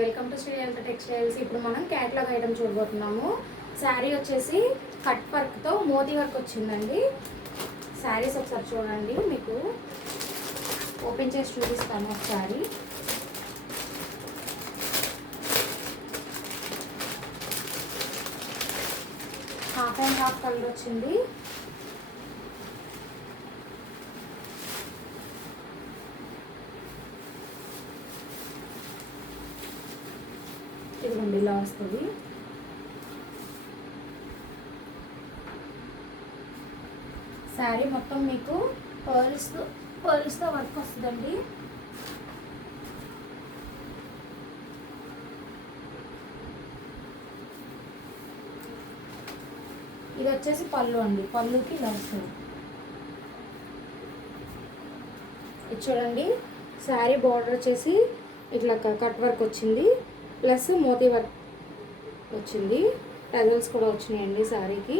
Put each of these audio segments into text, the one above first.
Welcome to Sri Lalitha textiles. ఇప్పుడు మనం catalogue item చూడబోతున్నాము. శారీ వచ్చేసి కట్ వర్క్తో మోతీ వర్క్ వచ్చిందండి. శారీస్ ఒకసారి చూడండి, మీకు ఓపెన్ చేసి చూపిస్తాను ఒకసారి. హాఫ్ అండ్ హాఫ్ కలర్ వచ్చింది. ఇదిగోండి ఇలా వస్తుంది. శారీ మొత్తం మీకు పర్ల్స్తో వర్క్ వస్తుందండి. ఇది వచ్చేసి పళ్ళు అండి, పళ్ళుకి ఇలా వస్తుంది. ఇది చూడండి, శారీ బార్డర్ వచ్చేసి ఇట్లా కట్ వర్క్ వచ్చింది, ప్లస్ మోతీ వర్క్ వచ్చింది. టజల్స్ కూడా వచ్చినాయండి శారీకి.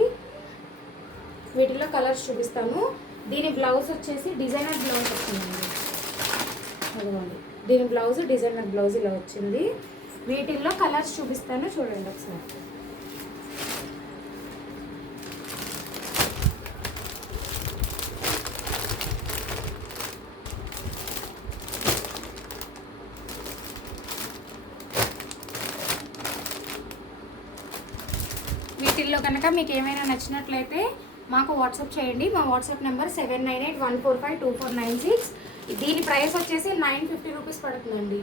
వీటిలో కలర్స్ చూపిస్తాను. దీని బ్లౌజ్ వచ్చేసి డిజైనర్ బ్లౌజ్ వచ్చిందండి. అదిగోండి, దీని బ్లౌజ్ డిజైనర్ బ్లౌజ్ ఇలా వచ్చింది. వీటిల్లో కలర్స్ చూపిస్తాను, చూడండి ఒకసారి. వీటిల్లో కనుక మీకు ఏమైనా నచ్చినట్లయితే మాకు వాట్సాప్ చేయండి. మా వాట్సాప్ నెంబర్ 7981452496. దీని ప్రైస్ వచ్చేసి 950 రూపీస్ పడుతుందండి.